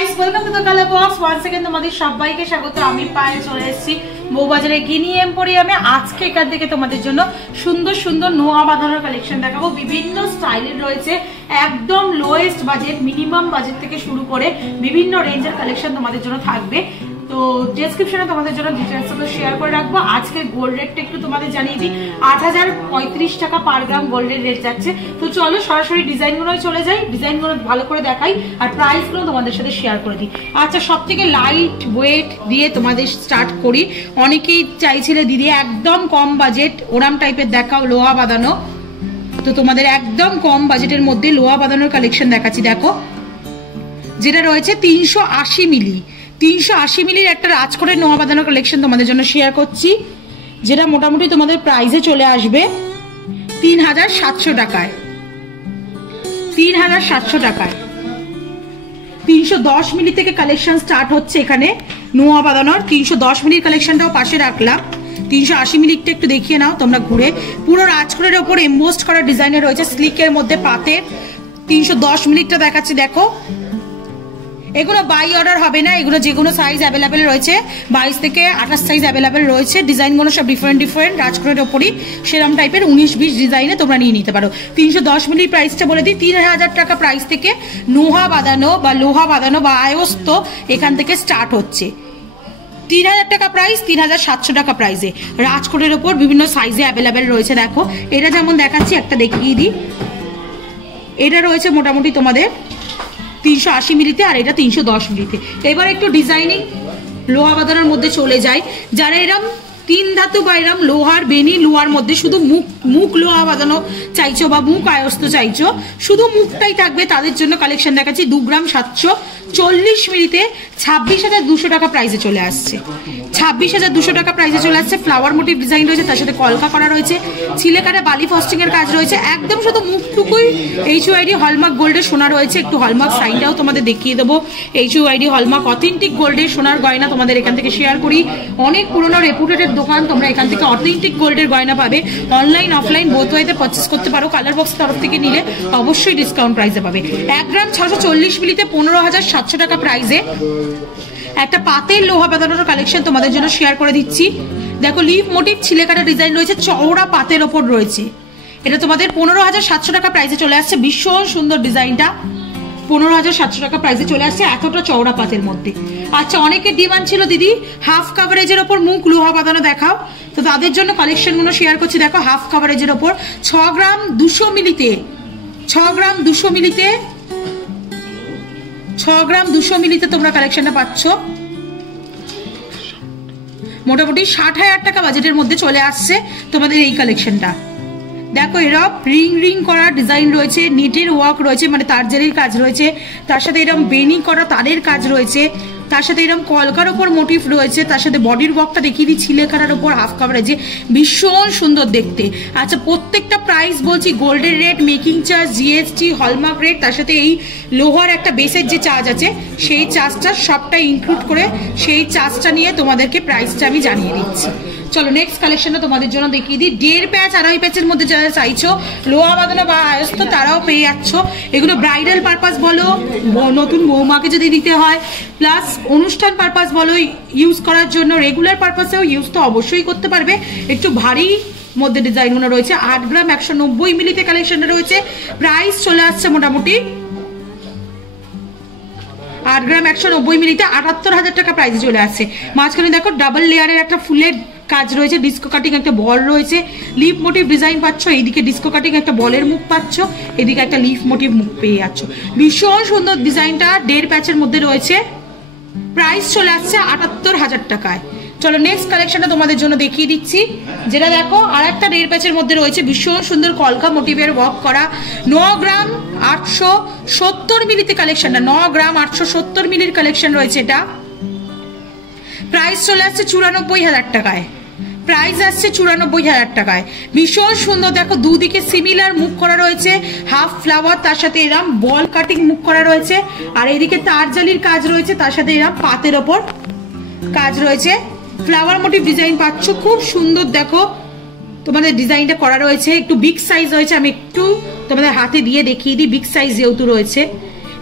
Guys, welcome to the colour box. Once again তোমাদের সবাইকে স্বাগত। আমি পায়ে চলে এসেছি বউবাজারে গিনি এম্পোরিয়ামে। আজকে এখান থেকে তোমাদের জন্য সুন্দর সুন্দর নোয়া বাঁধানোর কালেকশন দেখাবো। বিভিন্ন স্টাইলের রয়েছে, একদম লোয়েস্ট বাজেট, মিনিমাম বাজেট থেকে শুরু করে বিভিন্ন রেঞ্জের কালেকশন তোমাদের জন্য থাকবে। তো ডেসক্রিপশনে তোমাদের জন্য ডিটেইলস তো শেয়ার করে রাখবো। আজকে গোল্ড রেটটা একটু তোমাদের জানিয়ে দিই, 8035 টাকা পার গ্রাম গোল্ডের রেট যাচ্ছে। তো চলো সরাসরি ডিজাইনগুলোই চলে যাই, ডিজাইনগুলো ভালো করে দেখাই আর প্রাইসগুলো তোমাদের সাথে শেয়ার করে দিই। আচ্ছা, সব থেকে লাইট ওয়েট দিয়ে তোমাদের স্টার্ট করি। অনেকেই চাইছিলে দিদি একদম কম বাজেট ওরাম টাইপের দেখাও, লোহা বাঁধানো। তো তোমাদের একদম কম বাজেটের মধ্যে লোহা বাঁধানোর কালেকশন দেখাচ্ছি। দেখো, যেটা রয়েছে 380 মিলি, 380 মিলির একটা রাজকোটের নোয়া বাঁধানোর কালেকশন তোমাদের জন্য শেয়ার করছি, যেটা মোটামুটি তোমাদের প্রাইসে চলে আসবে 3700 টাকায়। 3700 টাকায় 310 মিলি থেকে কালেকশন স্টার্ট হচ্ছে এখানে নোয়া বাঁধানোর। 310 মিলির কালেকশনটাও পাশে রাখলাম। 380 মিলিটা একটু দেখিয়ে নাও তোমরা ঘুরে। পুরো রাজকোটের ওপর এমবোস্ট করা ডিজাইনের রয়েছে, স্লিকের মধ্যে পাতে। 310 মিলিটা দেখাচ্ছি, দেখো। এগুলো বাই অর্ডার হবে না, এগুলো যে কোনো সাইজ অ্যাভেলেবেল রয়েছে, 22 থেকে 28 সাইজ অ্যাভেলেবেল রয়েছে। ডিজাইনগুলো সব ডিফারেন্ট ডিফারেন্ট, রাজকোটের ওপরই সেরকম টাইপের 19-20 ডিজাইনে তোমরা নিয়ে নিতে পারো। 310 মিলি প্রাইসটা বলে দিই, 3000 টাকা প্রাইস থেকে নোহা বাঁধানো বা লোহা বাঁধানো বা আয়স্ত এখান থেকে স্টার্ট হচ্ছে। 3000 টাকা প্রাইস, 3700 টাকা প্রাইসে রাজকোটের ওপর বিভিন্ন সাইজে অ্যাভেলেবেল রয়েছে। দেখো, এটা যেমন দেখাচ্ছি, একটা দেখিয়ে দিই। এটা রয়েছে মোটামুটি তোমাদের 380 মিলিতে, আর এটা 310 মিলিতে। এবার একটু ডিজাইনিং লোহা বাঁধানোর মধ্যে চলে যায়। যারা এরম 3 ধাতু বা এরম লোহার বেনি লোহার মধ্যে শুধু মুখ লোহা বাঁধানো চাইছো বা মুখ আয়স্ত চাইছো, শুধু মুখটাই থাকবে, তাদের জন্য কালেকশন দেখাচ্ছি। 2 গ্রাম 740 মিলিতে 26,200 টাকা প্রাইসে চলে আসছে। 26,200 টাকা প্রাইসে চলে আসছে। ফ্লাওয়ার মোটিভ ডিজাইন রয়েছে, তার সাথে কলকা করা রয়েছে, ছিলেকাটা বালি ফস্টিং এর কাজ রয়েছে। একদম শুধু মুখটুকুই HUID হলমার্ক গোল্ডের সোনা রয়েছে। একটু হলমার্ক সাইনটাও তোমাদের দেখিয়ে দেবো। HUID হলমার্ক অথেন্টিক গোল্ডের সোনার গয়না তোমাদের এখান থেকে শেয়ার করি। অনেক পুরোনো রেপুটেড দোকান, তোমরা এখান থেকে অথেন্টিক গোল্ডের গয়না পাবে। অনলাইন অফলাইন বোথ ওয়েতে পারচেস করতে পারো। কালার বক্স তরফ থেকে নিলে অবশ্যই ডিসকাউন্ট প্রাইসে পাবে। 1 গ্রাম 640 মিলিতে 15,700 টাকা প্রাইসে একটা পাতের লোহা বাঁধানোর কালেকশন তোমাদের জন্য শেয়ার করে দিচ্ছি। দেখো, লিফ মোটিভ ছিলেকাটা ডিজাইন রয়েছে, চওড়া পাতের ওপর রয়েছে। এটা তোমাদের 15,700 টাকা প্রাইসে চলে আসছে। ভীষণ সুন্দর ডিজাইনটা, 15,700 টাকা প্রাইসে চলে আসছে এতটা চওড়া পাতের মধ্যে। আচ্ছা, অনেকের ডিমান্ড ছিল দিদি হাফ কাভারেজের ওপর মুখ লোহা বাঁধানো দেখাও, তো তাদের জন্য কালেকশনগুলো শেয়ার করছি। দেখো, হাফ কাভারেজের ওপর 6 গ্রাম 200 মিলিতে 6 গ্রাম 200 মিলিতে 6 গ্রাম 200 মিলিতে তোমরা কালেকশনটা পাচ্ছ। মোটামুটি 60,000 টাকা বাজেটের মধ্যে চলে আসছে তোমাদের এই কালেকশনটা। দেখো, এরকম রিং রিং করা ডিজাইন রয়েছে, নিটের ওয়ার্ক রয়েছে, মানে তার জারির কাজ রয়েছে, তার সাথে এরকম বেনি করা তারের কাজ রয়েছে, তার সাথে এরকম কলকার ওপর মোটিভ রয়েছে, তার সাথে বডির ওয়ার্কটা দেখিয়ে দিই ছিলেকাটার ওপর হাফ কাভারেজে, ভীষণ সুন্দর দেখতে। আচ্ছা, প্রত্যেকটা প্রাইস বলছি, গোল্ডের rate, making charge, GST, hallmark rate, তার সাথে এই লোহার একটা বেসের যে চার্জ আছে সেই চার্জটা সবটাই ইনক্লুড করে সেই চার্জটা নিয়ে তোমাদেরকে প্রাইসটা আমি জানিয়ে দিচ্ছি। চলো নেক্সট কালেকশনটা তোমাদের জন্য দেখিয়ে দিই। 1.5 প্যাচ 2.5 প্যাচের মধ্যে যারা চাইছো লোহা বাঁধানো বা আয়স্ত, তারাও পেয়ে যাচ্ছ। এগুলো ব্রাইডাল পারপাস বলো, নতুন বৌমাকে যদি দিতে হয়, প্লাস অনুষ্ঠান পারপাস বলো, ইউজ করার জন্য, রেগুলার পারপাসেও ইউজ তো অবশ্যই করতে পারবে। একটু ভারী মধ্যে ডিজাইনগুলো রয়েছে। 8 গ্রাম 190 মিলিতে কালেকশনটা রয়েছে। প্রাইস চলে আসছে মোটামুটি 8 গ্রাম 190 মিলিতে 78,000 টাকা প্রাইসে চলে আসছে। মাঝখানে দেখো ডাবল লেয়ারের একটা ফুলের কাজ রয়েছে, ডিস্কো কাটিং একটা বল রয়েছে, লিফ মোটিভ ডিজাইন পাচ্ছ। এইদিকে ডিস্কো কাটিং একটা বলের মুখ পাচ্ছ, এদিকে একটা লিফ মোটিভ মুখ পেয়ে যাচ্ছ। ভীষণ সুন্দর ডিজাইনটা 1.5 প্যাচের মধ্যে রয়েছে। প্রাইস চলে আসছে 78,000 টাকায়। চলো নেক্সট কালেকশনটা তোমাদের জন্য দেখিয়ে দিচ্ছি, যেটা দেখো আর একটা 1.5 প্যাচের মধ্যে রয়েছে। ভীষণ সুন্দর কলকা মোটিভের ওয়ার্ক করা, 9 গ্রাম 870 মিলিতে কালেকশনটা, 9 গ্রাম 870 মিলির কালেকশন রয়েছে। এটা প্রাইস চলে আসছে 94,000 টাকায়। প্রাইস আসছে 94,000 টাকায়। ভীষণ সুন্দর, দেখো দুদিকে সিমিলার মুখ করা রয়েছে, হাফ ফ্লাওয়ার, তার সাথে এরম বল কাটিং মুখ করা রয়েছে, আর এইদিকে তার জালির কাজ রয়েছে, তার সাথে এরম পাতের ওপর কাজ রয়েছে। ফ্লাওয়ার মোটিভ ডিজাইন পাচ্ছ, খুব সুন্দর। দেখো তোমাদের ডিজাইনটা করা রয়েছে, একটু বিগ সাইজ রয়েছে। আমি একটু তোমাদের হাতে দিয়ে দেখিয়ে দিই, বিগ সাইজ যেহেতু রয়েছে।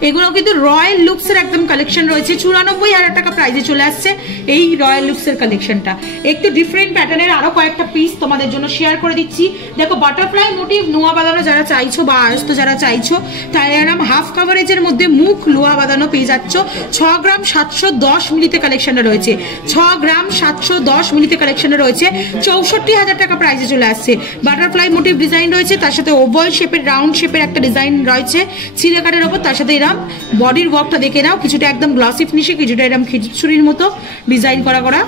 এগুলো কিন্তু রয়্যাল লুকস এর একদম কালেকশন রয়েছে, 94,000 টাকা প্রাইসে চলে আসছে এই রয়্যাল লুকস এর কালেকশনটা। একটু ডিফারেন্ট প্যাটার্নের আরো কয়েকটা পিস তোমাদের জন্য শেয়ার করে দিচ্ছি। দেখো বাটারফ্লাই মোটিভ নোয়া বাঁধানো যারা চাইছো বা আয়স্ত যারা চাইছো, তাই এরকম হাফ কাভারেজের মধ্যে মুখ লোহা বাঁধানো পেয়ে যাচ্ছ। 6 গ্রাম 710 মিলিতে কালেকশনে রয়েছে, 6 গ্রাম 710 মিলিতে কালেকশনে রয়েছে, 64,000 টাকা প্রাইসে চলে আসছে। বাটারফ্লাই মোটিভ ডিজাইন রয়েছে, তার সাথে ওভাল শেপের রাউন্ড শেপের একটা ডিজাইন রয়েছে ছিলে কাটের ওপর, তার সাথে এরকম বডির ওয়ার্কটা দেখে নাও, কিছুটা একদম গ্লসি ফিনিশে, কিছুটা এরকম খিচুড়ির মতো ডিজাইন করা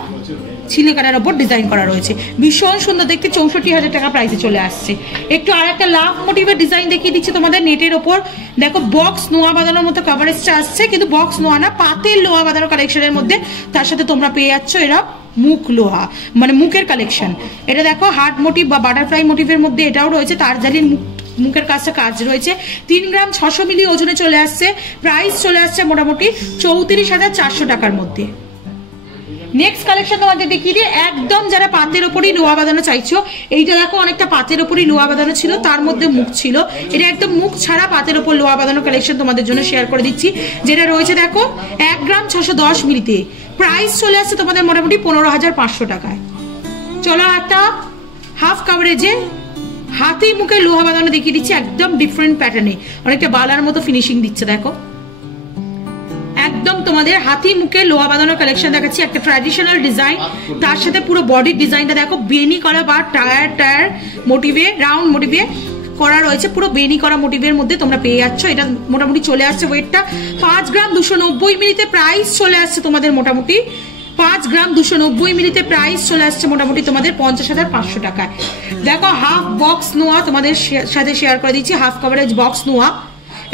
ছিলে কাটার ওপর ডিজাইন করা রয়েছে, ভীষণ সুন্দর দেখতে। 64,000 টাকা প্রাইসে চলে আসছে। একটু আর একটা লাভ মোটিভের ডিজাইন দেখিয়ে দিচ্ছি তোমাদের নেটের ওপর। দেখো বক্স নোয়া বাঁধানোর মতো কভারেজটা আসছে, কিন্তু বক্স নোয়া না, পাতের লোহা বাঁধানো কালেকশনের মধ্যে। তার সাথে তোমরা পেয়ে যাচ্ছ এরা মুখ লোহা, মানে মুখের কালেকশন। এটা দেখো হার্ট মোটিভ বা বাটারফ্লাই মোটিভের মধ্যে এটাও রয়েছে, তার জালির মুখের কাজটা কাজ রয়েছে। 3 গ্রাম 600 মিলি ওজনে চলে আসছে, প্রাইস চলে আসছে মোটামুটি 34,400 টাকার মধ্যে। নেক্সট কালেকশন তোমাদের দেখিয়ে দিই, একদম যারা পাতের ওপরই লোহা বাঁধানো চাইছো, এইটা দেখো অনেকটা পাতের ওপরই লোহা বাঁধানো ছিল, তার মধ্যে মুখ ছিল। এটা একদম মুখ ছাড়া পাতের ওপর লোহা বাঁধানো কালেকশন তোমাদের জন্য শেয়ার করে দিচ্ছি, যেটা রয়েছে দেখো 1 গ্রাম 610 মিলিতে, প্রাইস চলে আসছে তোমাদের মোটামুটি 15,500 টাকায়। চলো একটা হাফ কাভারেজে হাতে মুখে লোহা বাঁধানো দেখিয়ে দিচ্ছি, একদম ডিফারেন্ট প্যাটার্নে, অনেকটা বালার মতো ফিনিশিং দিচ্ছে। দেখো একদম তোমাদের হাতি মুখে লোহা বাঁধানোর কালেকশন দেখাচ্ছি, একটা ট্র্যাডিশনাল ডিজাইন, তার সাথে পুরো বডির ডিজাইনটা দেখো বেনি করা বা টায়ার মোটিভে রাউন্ড মোটিভে করা রয়েছে, পুরো বেনি করা মোটিভের মধ্যে তোমরা পেয়ে যাচ্ছ। এটা মোটামুটি চলে আসছে ওয়েটটা 5 গ্রাম 290 মিলিতে, প্রাইস চলে আসছে তোমাদের মোটামুটি 5 গ্রাম 290 মিলিতে, প্রাইস চলে আসছে মোটামুটি তোমাদের 50,500 টাকায়। দেখো হাফ বক্স নোয়া তোমাদের সাথে শেয়ার করে দিচ্ছি, হাফ কাভারেজ বক্স নোয়া।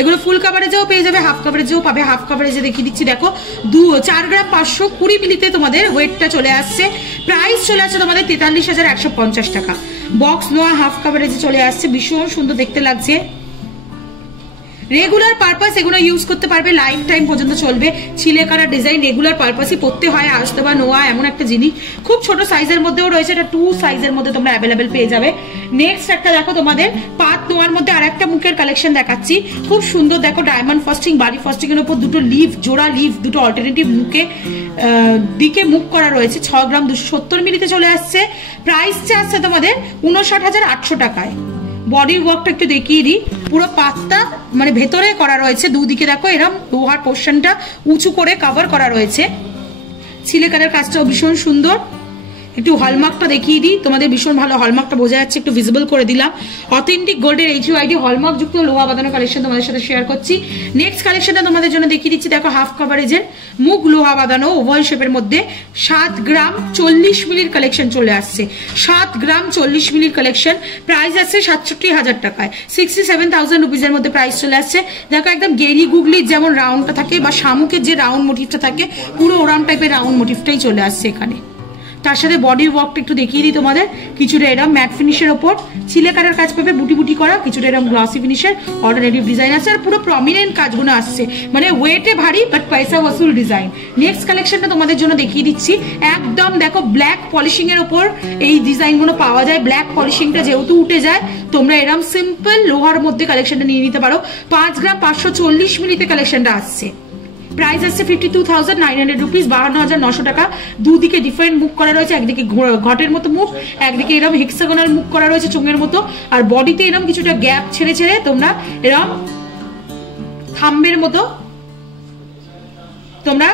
এগুলো ফুল কাভারেজেও পেয়ে যাবে, হাফ কাভারেজেও পাবে। হাফ কাভারেজে দেখিয়ে দিচ্ছি, দেখো 4 গ্রাম 520 মিলিতে তোমাদের ওয়েটটা চলে আসছে, প্রাইস চলে আসছে তোমাদের 43,150 টাকা। বক্স নোয়া হাফ কাভারেজে চলে আসছে, ভীষণ সুন্দর দেখতে লাগছে। রেগুলার পারপাস এগুলো ইউজ করতে পারবে, লাইফ টাইম পর্যন্ত চলবে। ছিলে কাটা ডিজাইন রেগুলার পারপাসই পড়তে হয়, আসতে বা নোয়া এমন একটা জিনিস। খুব ছোট সাইজের মধ্যেও রয়েছে, এটা 2 সাইজের মধ্যে তোমরা অ্যাভেলেবেল পেয়ে যাবে। নেক্সট একটা দেখো তোমাদের পাত নোয়ার মধ্যে আর একটা মুখের কালেকশন দেখাচ্ছি, খুব সুন্দর। দেখো ডায়মন্ড ফাস্টিং, বাড়ি ফাস্টিং এর উপর দুটো লিভ, জোড়া লিভ, দুটো অল্টারনেটিভ মুখে দিকে মুখ করা রয়েছে। 6 গ্রাম 270 মিলিতে চলে আসছে, প্রাইস আসছে তোমাদের 59,800 টাকায়। বডির ওয়ার্কটা একটু দেখিয়ে দিই, পুরো পাতটা মানে ভেতরে করা রয়েছে, দুদিকে দেখো এরকম লোহার পোর্শনটা উঁচু করে কভার করা রয়েছে। ছিলেকারের কাজটাও ভীষণ সুন্দর। একটু হলমার্কটা দেখিয়ে দিই তোমাদের, ভীষণ ভালো হলমার্কটা বোঝা যাচ্ছে, একটু ভিজিবল করে দিলাম। অথেন্টিক গোল্ডের HUID হলমার্ক যুক্ত লোহা বাঁধানো কালেকশন তোমাদের সাথে শেয়ার করছি। নেক্সট কালেকশনটা তোমাদের জন্য দেখিয়ে দিচ্ছি, দেখো হাফ কাভারেজের মুখ লোহা বাঁধানো ওভাল শেপের মধ্যে 7 গ্রাম 40 মিলির কালেকশন চলে আসছে। 7 গ্রাম 40 মিলির কালেকশন, প্রাইস আসছে 67,000 টাকায়, 67,000 রুপিজের মধ্যে প্রাইস চলে আসছে। দেখো একদম গেরি গুগলির যেমন রাউন্ডটা থাকে বা শামুকের যে রাউন্ড মোটিভটা থাকে, পুরো ওরাম টাইপের রাউন্ড মোটিভটাই চলে আসছে এখানে। তার সাথে বডির ওয়ার্কটা একটু দেখিয়ে দিই তোমাদের, কিছুটা এরকম ম্যাট ফিনিশের ওপর ছিলে কাটার কাজ পাবে, বুটি বুটি করা, কিছুটা এরকম গ্লসি ফিনিশের অল্টারনেটিভ ডিজাইন আছে, আর পুরো প্রমিনেন্ট কাজগুলো আসছে, মানে ওয়েটে ভারী বাট পয়সা ওসুল ডিজাইন। নেক্সট কালেকশনটা তোমাদের জন্য দেখিয়ে দিচ্ছি, একদম দেখো ব্ল্যাক পলিশিং এর ওপর এই ডিজাইনগুলো পাওয়া যায়। ব্ল্যাক পলিশিংটা যেহেতু উঠে যায়, তোমরা এরকম সিম্পল লোহার মধ্যে কালেকশনটা নিয়ে নিতে পারো। 5 গ্রাম 540 মিলিতে কালেকশনটা আসছে, প্রাইস আসছে 52,900 রুপিস, 52,900 টাকা। দুদিকে ডিফারেন্ট মুখ করা রয়েছে, একদিকে ঘটের মতো মুখ, একদিকে এরকম হেক্সাগোনাল মুখ করা রয়েছে চোঙের মতো, আর বডিতে এরকম কিছুটা গ্যাপ ছেড়ে ছেড়ে তোমরা এরকম থাম্বের মতো তোমরা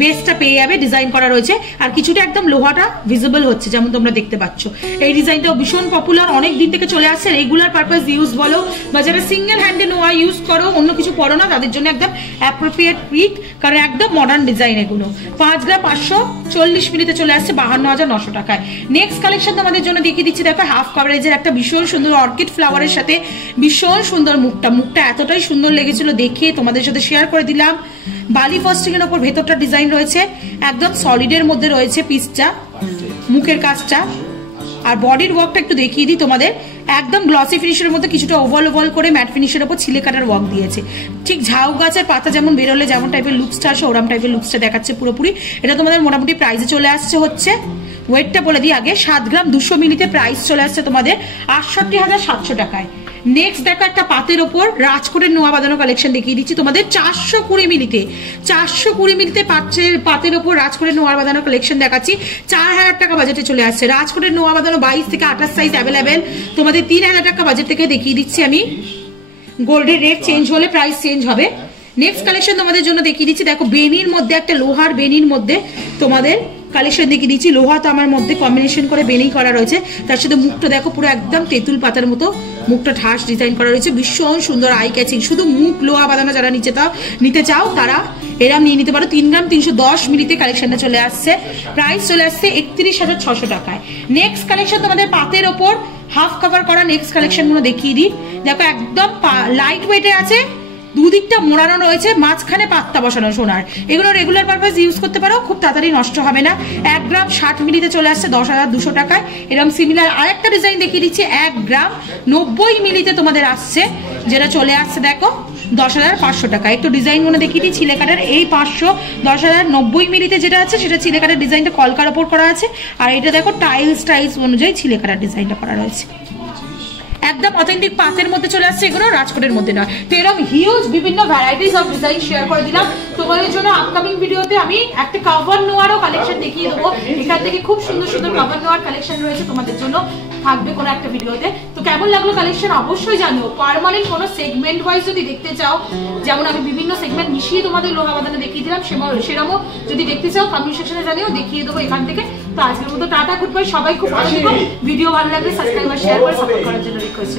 বেসটা পেয়ে যাবে, ডিজাইন করা রয়েছে, আর কিছুটা একদম লোহাটা ভিজিবল হচ্ছে যেমন তোমরা দেখতে পাচ্ছ। এই ডিজাইনটাও ভীষণ পপুলার, অনেক দিন থেকে চলে আসছে। রেগুলার পারপাস ইউজ বলো বা যারা সিঙ্গেল হ্যান্ডে নোয়া ইউজ করো, অন্য কিছু পড়ো না, তাদের জন্য একদম অ্যাপ্রোপ্রিয়েট পিক, কারণ একদম মডার্ন ডিজাইন এগুলো। 5 গ্রাম 540 মিলিতে চলে আসছে 52,900 টাকায়। নেক্সট কালেকশন তোমাদের জন্য দেখিয়ে দিচ্ছি, দেখো হাফ কাভারেজের একটা ভীষণ সুন্দর অর্কিড ফ্লাওয়ারের সাথে ভীষণ সুন্দর মুখটা এতটাই সুন্দর লেগেছিল দেখে তোমাদের সাথে শেয়ার করে দিলাম। বালি ফাস্টিং এর উপর ভেতরটা ডিজাইন রয়েছে, একদম সলিডের মধ্যে রয়েছে পিসটা, মুখের কাজটা, আর বডির ওয়ার্কটা একটু দেখিয়ে দিই তোমাদের, একদম গ্লসি ফিনিশের মধ্যে কিছুটা ওভাল ওভাল করে ম্যাট ফিনিশের উপর ছিলে কাটার ওয়ার্ক দিয়েছে। ঠিক ঝাউ গাছের পাতা যেমন বেরোলে যেমন টাইপের লুকসটা আসে, ওরম টাইপের লুকসটা দেখাচ্ছে পুরোপুরি। এটা তোমাদের মোটামুটি প্রাইসে চলে আসছে হচ্ছে, ওয়েটটা বলে দিই আগে, 7 গ্রাম 200 মিলিতে প্রাইস চলে আসছে তোমাদের 68,700 টাকায়। নেক্সট দেখো একটা পাতের ওপর রাজকোটের নোয়া বাঁধানো কালেকশন দেখিয়ে দিচ্ছি তোমাদের 420 মিলিতে। 420 মিলিতে পাতের ওপর রাজকোটের নোয়া বাঁধানো কালেকশন দেখাচ্ছি। 4000 টাকা বাজেটে চলে আসছে। রাজকোটের নোয়া বাঁধানো 22 থেকে 28 সাইজ অ্যাভেলেবেল। তোমাদের 3000 টাকা বাজেট থেকে দেখিয়ে দিচ্ছি আমি। গোল্ডের রেট চেঞ্জ হলে প্রাইস চেঞ্জ হবে। নেক্সট কালেকশন তোমাদের জন্য দেখিয়ে দিচ্ছি। দেখো বেনির মধ্যে একটা লোহার বেনির মধ্যে তোমাদের কালেকশন দেখিয়ে দিচ্ছি। লোহা তামার মধ্যে কম্বিনেশন করে বেনি করা রয়েছে। তার সাথে মুখটা দেখো পুরো একদম তেঁতুল পাতার মতো মুখটা ঠাস ডিজাইন করা রয়েছে, ভীষণ সুন্দর আই ক্যাচিং। শুধু মুখ লোহা বাঁধানো যারা নিতে চাও তারা এরম নিয়ে নিতে পারো। 3 গ্রাম 310 মিলিতে কালেকশনটা চলে আসছে। প্রাইস চলে আসছে 31,600 টাকায়। নেক্সট কালেকশন তোমাদের পাতের ওপর হাফ কভার করা নেক্সট কালেকশন গুলো দেখিয়ে দিই। দেখো একদম লাইট ওয়েটে আছে, দুদিকটা মোড়ানো রয়েছে, মাঝখানে পাত্তা বসানো সোনার। এগুলো রেগুলার পারপাস ইউজ করতে পারো, খুব তাড়াতাড়ি নষ্ট হবে না। 1 গ্রাম 60 মিলিতে চলে আসছে 10,200 টাকায়। এরকম সিমিলার আরেকটা ডিজাইন দেখিয়ে দিচ্ছি 1 গ্রাম 90 মিলিতে তোমাদের আসছে, যেটা চলে আসছে দেখো 10,500 টাকা। একটু ডিজাইন গুলো দেখিয়ে দিই। ছিলেকাটার এই 500 10,090 মিলিতে যেটা আছে সেটা ছিলেকাটার ডিজাইনটা কলকার ওপর করা আছে। আর এটা দেখো টাইলস অনুযায়ী ছিলেকাটার ডিজাইনটা করা রয়েছে। একদম অথেন্টিক পাতের মধ্যে চলে আসছে, এগুলো রাজকোটের মধ্যে নয়। তো এরকম হিউজ বিভিন্ন ভ্যারাইটিস অফ ডিজাইন শেয়ার করে দিলাম তোমাদের জন্য। আপকামিং ভিডিওতে আমি একটা কভার নোয়ারও কালেকশন দেখিয়ে দেবো। এখান থেকে খুব সুন্দর সুন্দর কভার নোয়ার কালেকশন রয়েছে তোমাদের জন্য, থাকবে কোনো একটা ভিডিওতে। তো কেমন লাগলো কালেকশন অবশ্যই জানিও। পার্মানেন্ট কোনো সেগমেন্ট ওয়াইজ যদি দেখতে চাও, যেমন আমি বিভিন্ন সেগমেন্ট মিশিয়ে তোমাদের লোহা বাঁধানো দেখিয়ে দিলাম, সেরকমও যদি দেখতে চাও কমেন্ট সেকশনে জানিও, দেখিয়ে দেবো এখান থেকে। তো আজকের মতো টাটা, গুড বাই। সবাই খুব ভালো থেকো। ভিডিও ভালো লাগলে সাবস্ক্রাইব আর শেয়ার করে সাপোর্ট করার জন্য রিকোয়েস্ট।